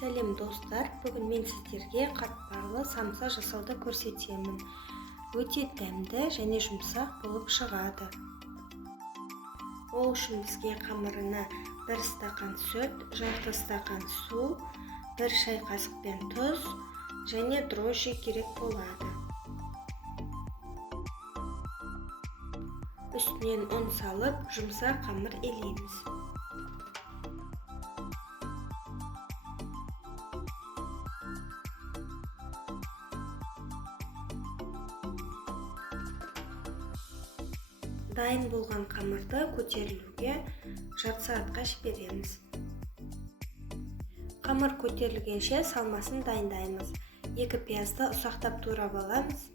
Сәлем достар, бүгін мен сіздерге қатпарлы самса жасауды көрсетемін. Өте дәмді және жұмсақ болып шығады. Ол үшін бізге қамырына 1 стақан сүт, жарты стақан су, 1 шай қасықпен тұз және дрожжи керек болады. Үстінен ұн салып, жұмсақ қамыр илейміз. Дайын болған қамырды көтерілуге жарты сағатқа жібереміз. Қамыр көтерілгенше салмасын дайындаймыз. 2 пиязды ұсақтап турап аламыз.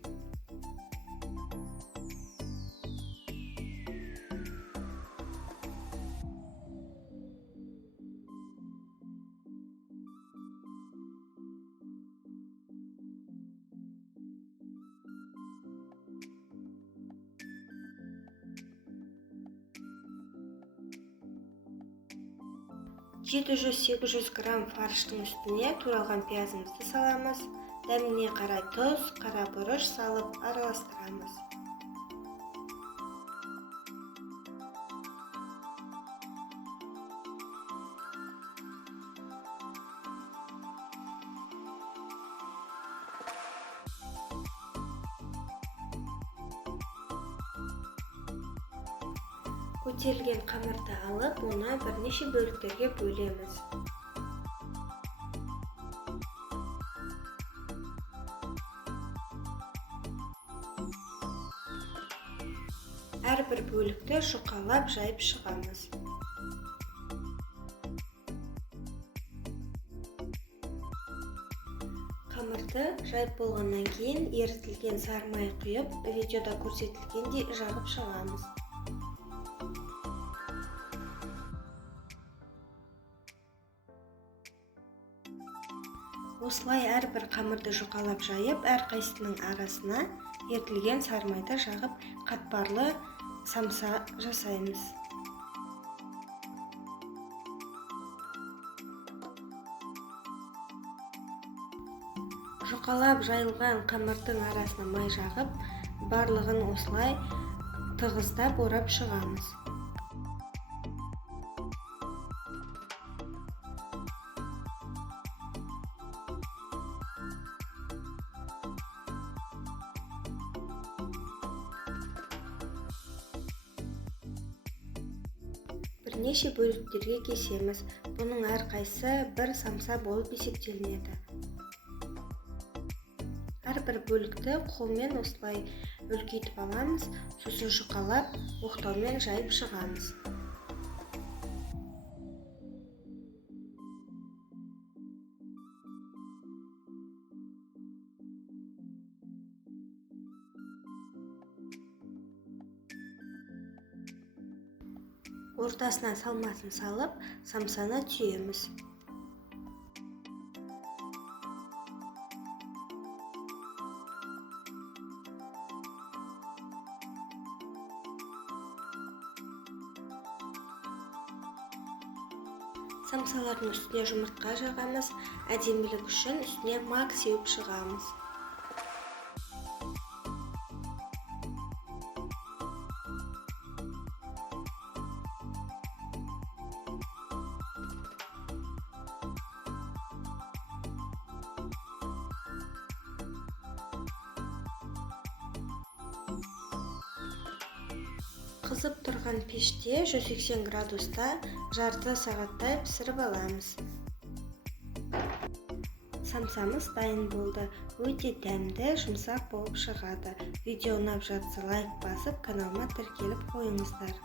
(700-800 грамм фарштың үстіне туралған пиязымызды саламыз. Дәміне қарай тұз, қара бұрыш салып араластырамыз. Көтерілген қамырды алып, оны бірнеше бөліктерге бөлеміз. Әрбір бөлікті жұқалап жайып шығамыз. Қамырды жайып болғаннан кейін ерітілген сары май құйып, видеода көрсетілгендей жағып шығамыз. Осылай әрбір қамырды жұқалап жайып, әрқайсысының арасына ерітілген сары майды жағып, қатпарлы самса жасаймыз. Жұқалап жайылған қамырдың арасына май жағып, барлығын осылай тығыздап орап шығамыз. Бірнеше бөліктерге кесеміз. Бұның әрқайсысы бір самса болып есептелінеді. Әрбір бөлікті қолмен осылай үлкейтіп аламыз, сосын жұқалап, оқтаумен жайып шығамыз. Ортасына салмасын салып, самсаны түйеміз. Самсалардың үстіне жұмыртқа жағамыз, әдемілік үшін үстіне мак сеуіп шығамыз. Қызып тұрған пеште 180 градуста жарты сағаттай пісіріп аламыз. Самсамыз дайын болды. Өте дәмді, жұмсақ болып шығады. Видео ұнап жатса лайк басып, каналыма тіркеліп қойыңыздар.